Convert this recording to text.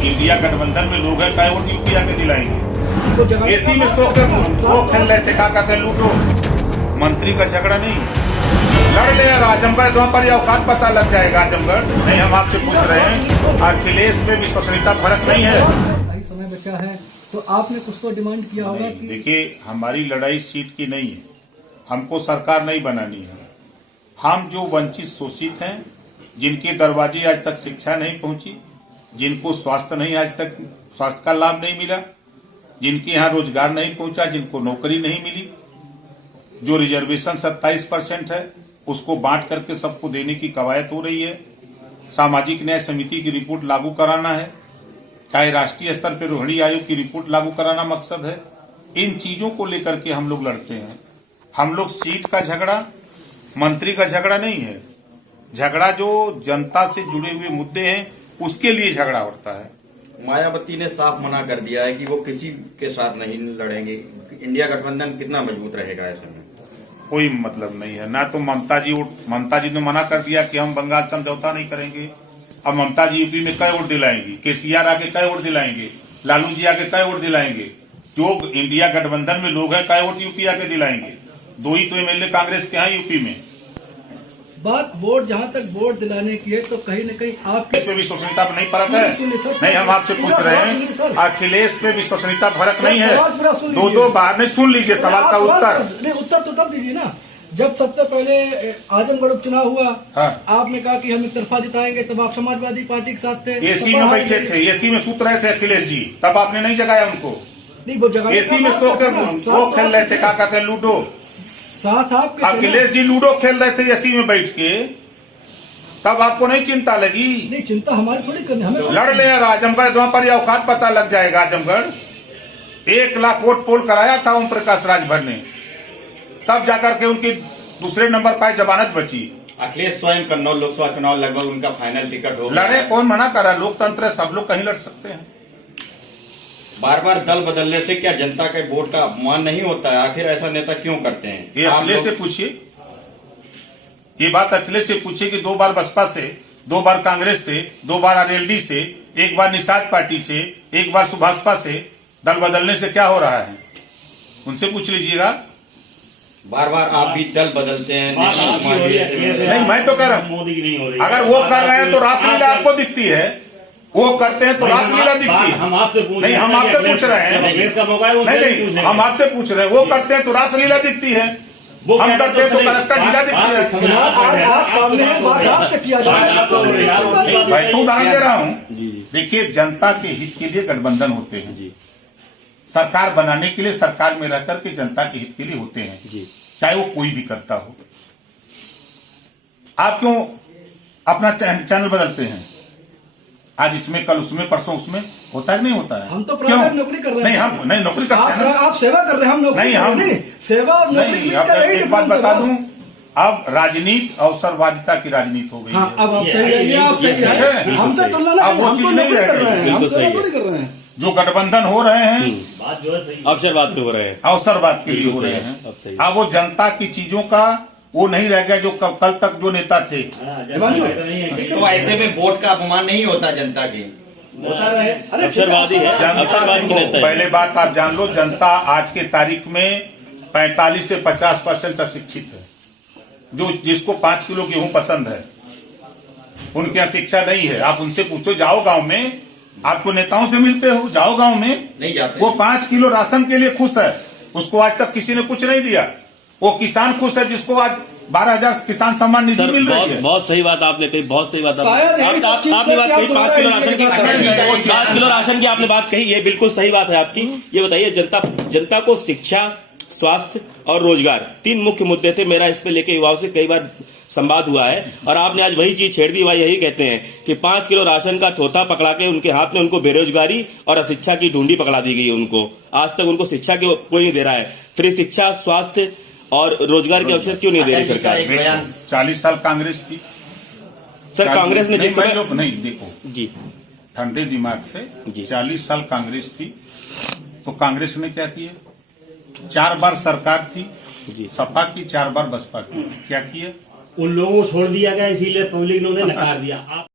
India गठबंधन में लोग हैं, काय वोट यूपी आके दिलाएंगे। एसी में सो कर वो खेल रहे थे, क्या कहते हैं, लूडो। मंत्री का झगड़ा नहीं है, लड़ ले यार आजमगढ़, वहाँ पर औकात पता लग जाएगा आजमगढ़। नहीं, हम आपसे पूछ रहे हैं, अखिलेश में विश्वसनीयता फर्क नहीं है। समय बचा है तो आपने कुछ तो डिमांड किया होगा कि देखिए, हमारी लड़ाई सीट की नहीं है, हमको सरकार नहीं बनानी है। हम जो वंचित शोषित हैं, जिनके दरवाजे आज तक शिक्षा नहीं पहुंची, जिनको स्वास्थ्य नहीं, आज तक स्वास्थ्य का लाभ नहीं मिला, जिनके यहाँ रोजगार नहीं पहुंचा, जिनको नौकरी नहीं मिली, जो रिजर्वेशन 27% है उसको बांट करके सबको देने की कवायद हो रही है। सामाजिक न्याय समिति की रिपोर्ट लागू कराना है, चाहे राष्ट्रीय स्तर पर रोहिणी आयोग की रिपोर्ट लागू कराना मकसद है। इन चीजों को लेकर के हम लोग लड़ते हैं। हम लोग सीट का झगड़ा, मंत्री का झगड़ा नहीं है। झगड़ा जो जनता से जुड़े हुए मुद्दे हैं उसके लिए झगड़ा होता है। मायावती ने साफ मना कर दिया है कि वो किसी के साथ नहीं लड़ेंगे। इंडिया गठबंधन कितना मजबूत रहेगा ऐसे में? कोई मतलब नहीं है ना। तो ममता जी ने मना कर दिया कि हम बंगाल समझौता नहीं करेंगे। अब ममता जी यूपी में कई वोट दिलाएंगी, केसीआर आके कई वोट दिलाएंगे, लालू जी आके कई वोट दिलाएंगे, जो इंडिया गठबंधन में लोग हैं कई वोट यूपी आके दिलाएंगे। 2 ही तो एमएलए कांग्रेस के हैं यूपी में। बात वोट, जहाँ तक वोट दिलाने की है तो कहीं न कहीं आप इसमें विश्वसनीयता पर नहीं फर्क है। नहीं, हम आपसे पूछ रहे हैं, अखिलेश में विश्वसनीयता फर्क नहीं है। 2 बार नहीं, सुन लीजिए सवाल का उत्तर। उत्तर तो तब दीजिए ना जब सबसे पहले आजमगढ़ उपचुनाव हुआ। हाँ। आपने कहा कि हम एक तरफा जिताएंगे, तब आप समाजवादी पार्टी के साथ थे, एसी में बैठे थे, एसी में सूत रहे थे अखिलेश जी, तब आपने नहीं जगाया उनको। नहीं, वो जगह एसी में सो कर वो खेल रहे थे, क्या कहते हैं, लूडो। साथ आपके अखिलेश जी लूडो खेल रहे थे एसी में बैठ के, तब आपको नहीं चिंता लगी? नहीं, चिंता हमारी थोड़ी करनी, हमें लड़ ले यार आजमगढ़, वहाँ पर औकात पता लग जाएगा आजमगढ़। 1 लाख वोट पोल कराया था ओम प्रकाश राजभर ने, तब जाकर के उनकी दूसरे नंबर पर जमानत बची। अखिलेश स्वयं कन्नौज लोकसभा चुनाव लगभग उनका फाइनल टिकट हो, लड़े, कौन मना कर रहा है? लोकतंत्र है, सब लोग कहीं लड़ सकते हैं। बार बार दल बदलने से क्या जनता के वोट का अपमान नहीं होता है? आखिर ऐसा नेता क्यों करते हैं? ये अखिलेश से पूछिए, ये बात अखिलेश से पूछिए कि 2 बार बसपा से, 2 बार कांग्रेस से, 2 बार आरएलडी से, 1 बार निषाद पार्टी से, 1 बार सुभाषपा से दल बदलने से क्या हो रहा है, उनसे पूछ लीजिएगा। बार बार आप भी दल बदलते हैं। नहीं, मैं तो कह रहा हूँ, मोदी की नहीं हो रही। अगर वो कर रहे हैं तो रासलीला आपको दिखती है, वो करते हैं तो रासलीला दिखती है। हम आपसे नहीं, हम आपसे पूछ रहे हैं। नहीं, हम आपसे पूछ रहे हैं, वो करते हैं तो रासलीला दिखती है, हम करते हैं तो कलेक्टर ढीला दिखती है। मैं तो उदाहरण दे रहा हूँ। देखिए, जनता के हित के लिए गठबंधन होते हैं, सरकार बनाने के लिए सरकार में रहकर के जनता के हित के लिए होते हैं, चाहे वो कोई भी करता हो। आप क्यों अपना चैनल बदलते हैं? आज इसमें, कल उसमें, परसों उसमें, होता है नहीं होता है? हम तो प्राइवेट नौकरी कर रहे हैं। नहीं, हम नहीं नौकरी करते हैं। आप सेवा कर रहे हैं, हम नौकरी नहीं, हम नहीं, सेवा और नौकरी। अब एक बात बता दूं, अब राजनीति अवसरवादिता की राजनीति हो गई है। अब आप सही है, आप सही है, हमसे तुलना नहीं, हम तो नौकरी कर रहे हैं, हम सेवा थोड़ी कर रहे हैं। जो गठबंधन हो रहे हैं, बात जो है सही, अवसरवाद पे हो रहे हैं, अवसरवाद के लिए हो रहे हैं। अब वो जनता की चीजों का वो नहीं रह गया जो कल तक जो नेता थे। तो ऐसे में वोट का अपमान नहीं होता जनता की? होता रहे, अवसरवादी है, जनता को पहले बात आप जान लो, जनता आज के तारीख में 45 से 50% अशिक्षित है। जो जिसको 5 किलो गेहूं पसंद है, उनके यहाँ शिक्षा नहीं है। आप उनसे पूछो, जाओ गांव में, आपको नेताओं से मिलते हो, जाओ गांव में, नहीं जाते। वो 5 किलो राशन के लिए खुश है, उसको आज तक किसी ने कुछ नहीं दिया। वो किसान खुश है जिसको आज 12,000 किसान सम्मान निधि मिल रही है। बहुत सही बात आपने कही, बहुत सही बात आपने बात कही। 5 किलो राशन की, 5 किलो राशन की आपने बात कही, ये बिल्कुल सही बात है आपकी। ये बताइए, जनता को शिक्षा, स्वास्थ्य और रोजगार 3 मुख्य मुद्दे थे। मेरा इस पे लेके युवाओं से कई बार संवाद हुआ है और आपने आज वही चीज छेड़ दी। वह यही कहते हैं कि 5 किलो राशन का थोथा पकड़ा के उनके हाथ में उनको बेरोजगारी और अशिक्षा की ढूंढी पकड़ा दी गई है। उनको आज तक उनको शिक्षा की कोई नहीं दे रहा है। फ्री शिक्षा, स्वास्थ्य और रोजगार के अवसर क्यों नहीं दे रही सरकार? 40 साल कांग्रेस थी सर, कांग्रेस ने जिस नहीं देखो जी, ठंडे दिमाग से 40 साल कांग्रेस थी तो कांग्रेस ने क्या किया? 4 बार सरकार थी, सपा की, 4 बार बसपा की, क्या किया? उन लोगों को छोड़ दिया गया, इसीलिए पब्लिक ने नकार दिया। आप